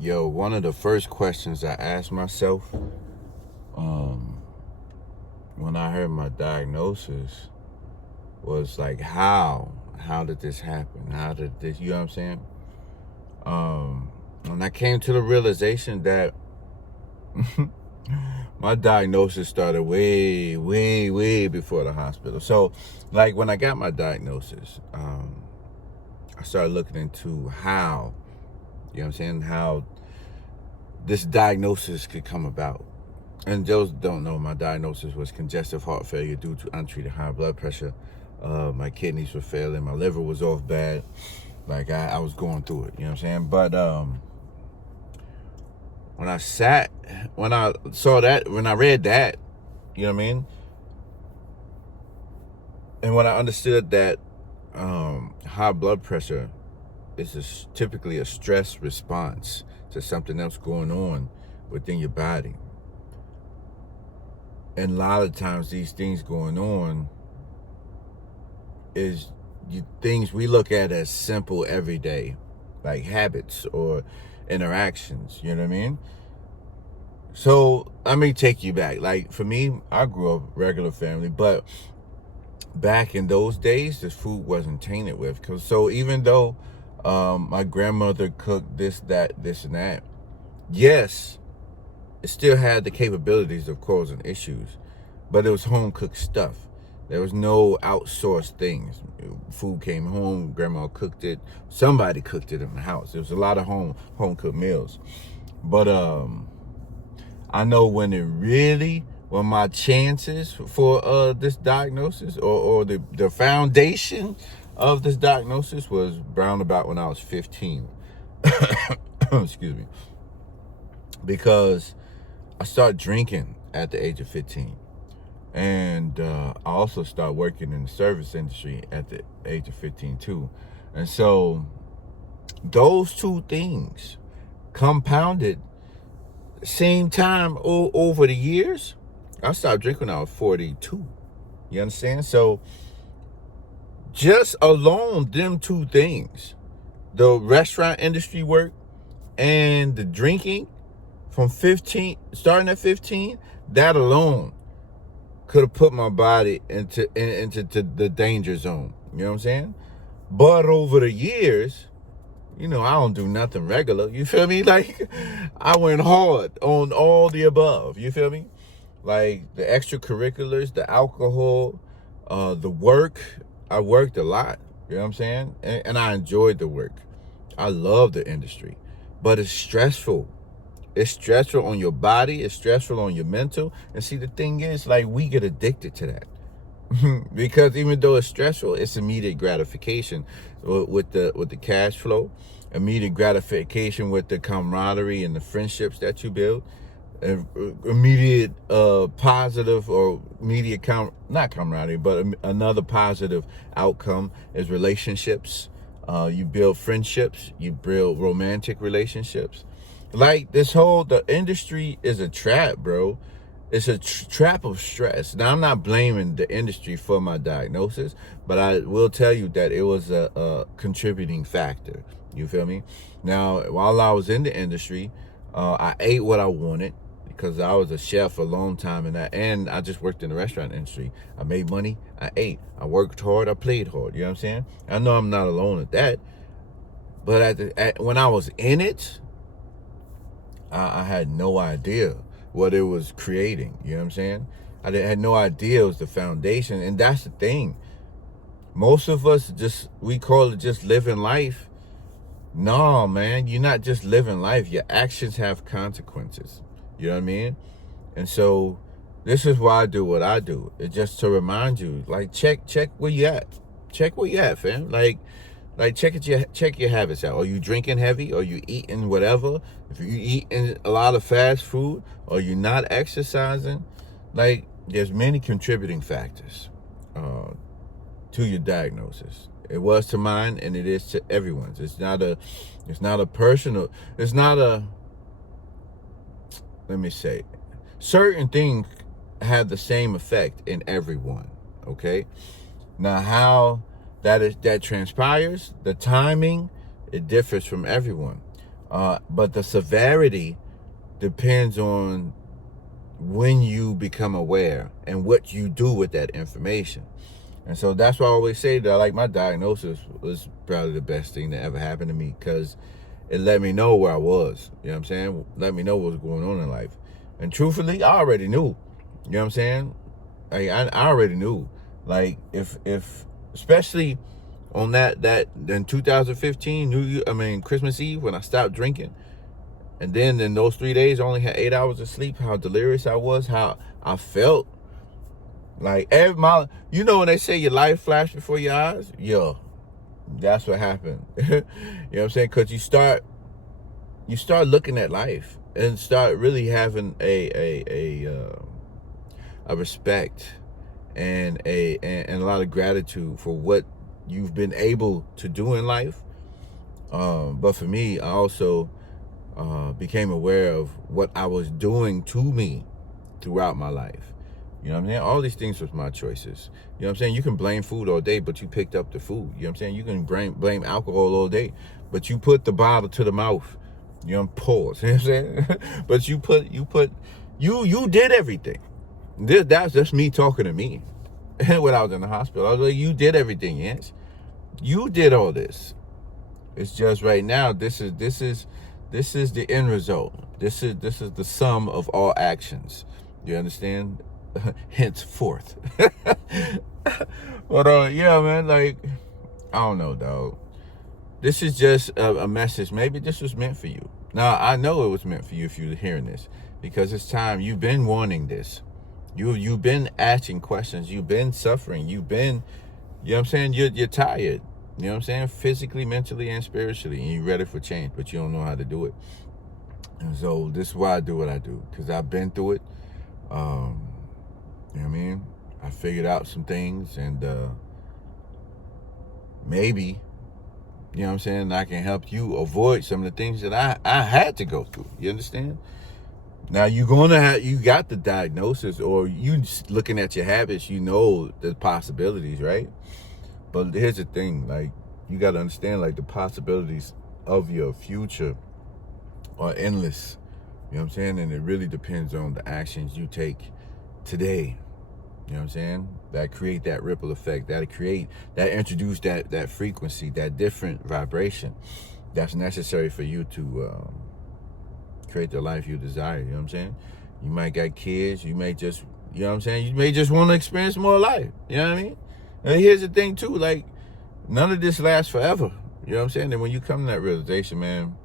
Yo, one of the first questions I asked myself um, when I heard my diagnosis was like, how? How did this happen? How did this, you know what I'm saying? And I came to the realization that my diagnosis started way, way, way before the hospital. So, like, when I got my diagnosis, I started looking into how, you know what I'm saying, how this diagnosis could come about. And those don't know, my diagnosis was congestive heart failure due to untreated high blood pressure. My kidneys were failing, my liver was off bad. Like I was going through it, you know what I'm saying? But when I saw that, when I read that, you know what I mean? And when I understood that high blood pressure is typically a stress response to something else going on within your body. And a lot of times these things going on is things we look at as simple everyday, like habits or interactions, you know what I mean? So let me take you back. Like for me, I grew up regular family, but back in those days, this food wasn't tainted with. So even though my grandmother cooked this, that, this, and that, yes, it still had the capabilities of causing issues, but it was home cooked stuff. There was no outsourced things. Food came home, grandma cooked it, somebody cooked it in the house. There was a lot of home cooked meals. But I know when my chances for this diagnosis or the foundation of this diagnosis was round about when I was 15. Excuse me. Because I started drinking at the age of 15. And I also started working in the service industry at the age of 15 too. And so those two things compounded same time over the years. I started drinking when I was 42. You understand? So just alone them two things, the restaurant industry work and the drinking from 15, starting at 15, that alone could have put my body into the danger zone. You know what I'm saying? But over the years, I don't do nothing regular. You feel me? Like, I went hard on all the above. You feel me? Like, the extracurriculars, the alcohol, the work. I worked a lot. You know what I'm saying? And I enjoyed the work. I love the industry. But it's stressful. It's stressful on your body. It's stressful on your mental. And see, the thing is, like, we get addicted to that. Because even though it's stressful, it's immediate gratification with the cash flow, immediate gratification with the camaraderie and the friendships that you build, immediate positive or immediate not camaraderie, but another positive outcome is relationships. You build friendships, you build romantic relationships. Like the industry is a trap, bro. It's a trap of stress. Now, I'm not blaming the industry for my diagnosis, but I will tell you that it was a contributing factor. You feel me? Now, while I was in the industry, I ate what I wanted because I was a chef for a long time, and I just worked in the restaurant industry. I made money, I ate, I worked hard, I played hard. You know what I'm saying? I know I'm not alone at that, but when I was in it, I had no idea what it was creating. You know what I'm saying? I had no idea it was the foundation. And that's the thing. Most of us we call it just living life. No, man, you're not just living life. Your actions have consequences. You know what I mean? And so this is why I do what I do. It's just to remind you, like, check where you at. Check where you at, fam. Like check your habits out. Are you drinking heavy? Are you eating whatever? If you eating a lot of fast food, are you not exercising? Like, there's many contributing factors to your diagnosis. It was to mine, and it is to everyone's. It's not a personal. It's not a. Let me say, certain things have the same effect in everyone. Okay. Now, how that transpires, the timing, it differs from everyone. But the severity depends on when you become aware and what you do with that information. And so that's why I always say that, like, my diagnosis was probably the best thing that ever happened to me, because it let me know where I was. You know what I'm saying? Let me know what was going on in life. And truthfully, I already knew. You know what I'm saying? I already knew. Like, if especially on that in 2015, Christmas Eve, when I stopped drinking, and then in those 3 days I only had 8 hours of sleep, how delirious I was, how I felt. Like, you know when they say your life flashed before your eyes? Yeah, that's what happened. You know what I'm saying? Because you start looking at life and start really having a respect and a lot of gratitude for what you've been able to do in life. But for me, I also became aware of what I was doing to me throughout my life. You know what I'm saying? All these things was my choices. You know what I'm saying? You can blame food all day, but you picked up the food. You know what I'm saying? You can blame alcohol all day, but you put the bottle to the mouth. You know, pause. You know what I'm saying? But you did everything. That's just me talking to me. When I was in the hospital, I was like, you did everything, yes. You did all this. It's just right now, this is the end result. This is the sum of all actions. You understand? Henceforth. But yeah, man, like, I don't know, dog. This is just a message. Maybe this was meant for you. Now, I know it was meant for you if you're hearing this, because it's time. You've been wanting this. You've been asking questions. You've been suffering. You've been, you know what I'm saying? You're tired. You know what I'm saying? Physically, mentally, and spiritually. And you're ready for change, but you don't know how to do it. And so this is why I do what I do, because I've been through it. You know what I mean? I figured out some things, and maybe, you know what I'm saying, I can help you avoid some of the things that I had to go through. You understand? Now you got the diagnosis, or you looking at your habits, you know the possibilities, right? But here's the thing, like, you got to understand, like, the possibilities of your future are endless. You know what I'm saying? And it really depends on the actions you take today. You know what I'm saying? That create that ripple effect, that introduce that frequency, that different vibration that's necessary for you to create the life you desire. You know what I'm saying? You might got kids, you may just, you know what I'm saying? You may just want to experience more life. You know what I mean? And here's the thing too, like, none of this lasts forever. You know what I'm saying? And when you come to that realization, man,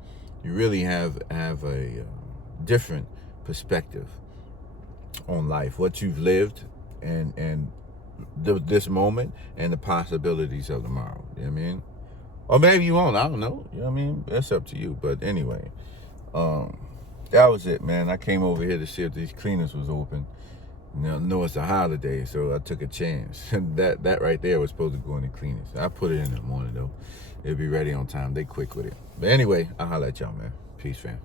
you really have a different perspective on life, what you've lived, and this moment, and the possibilities of tomorrow. You know what I mean? Or maybe you won't. I don't know. You know what I mean? That's up to you. But anyway, that was it, man. I came over here to see if these cleaners was open. Now, no, it's a holiday, so I took a chance. that right there was supposed to go in the cleaners. I put it in the morning, though. It'll be ready on time. They quick with it. But anyway, I'll holler at y'all, man. Peace, fam.